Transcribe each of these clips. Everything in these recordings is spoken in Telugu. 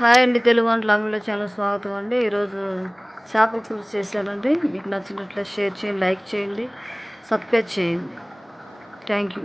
హాయ్ అండి తెలుగు వంటలు అమూల్య ఛానల్ స్వాగతం అండి. ఈరోజు చేపల పులుసు చేశానండి. మీకు నచ్చినట్లే షేర్ చేయండి లైక్ చేయండి సబ్స్క్రైబ్ చేయండి. Thank you.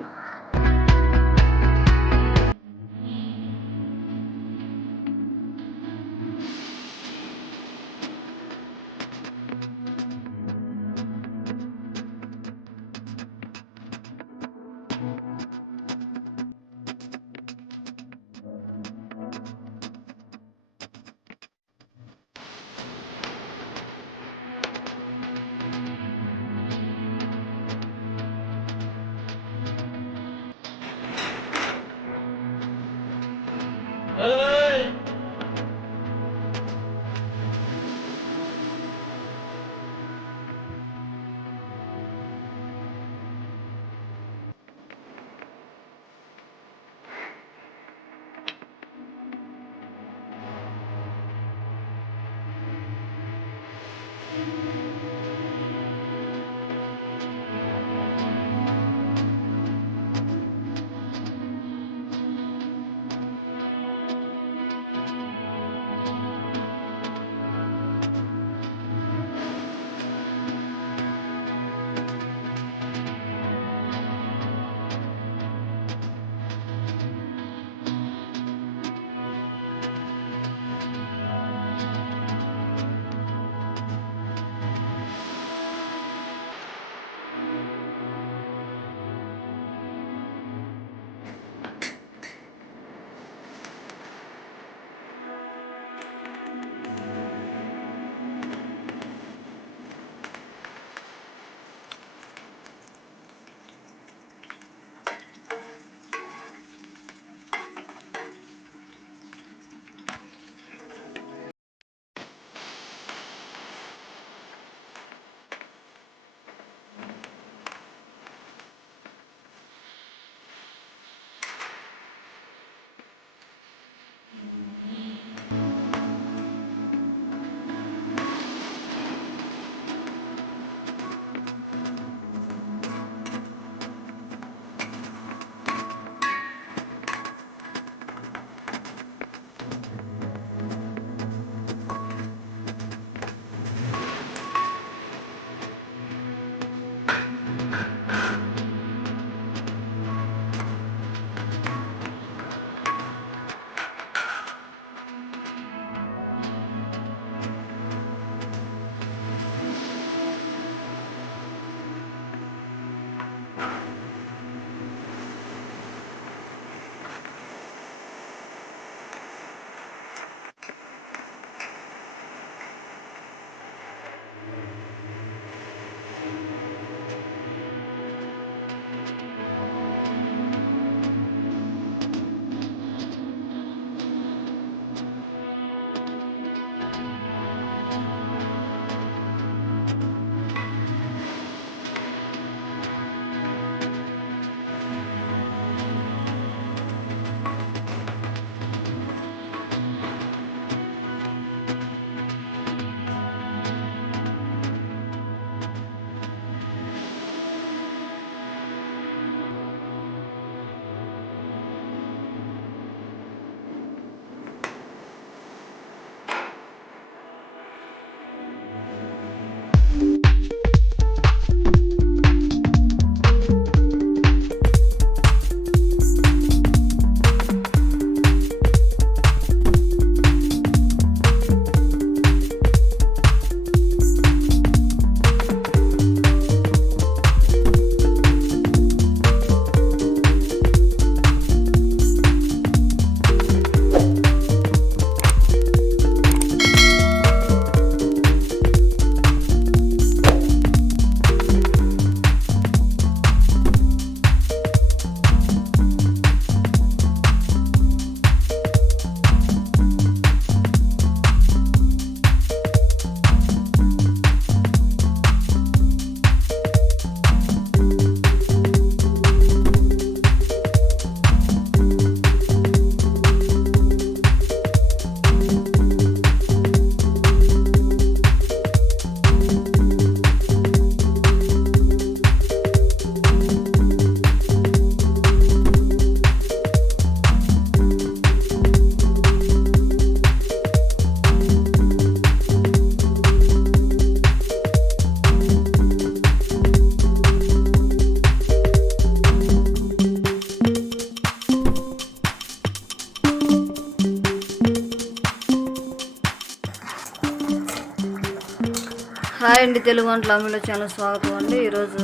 అండి తెలుగు వంటల అమ్మలో చాలా స్వాగతం అండి. ఈరోజు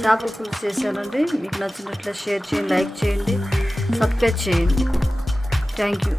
చేపల పులుసు చేశానండి. మీకు నచ్చినట్లే షేర్ చేయండి లైక్ చేయండి సబ్స్క్రైబ్ చేయండి. Thank you.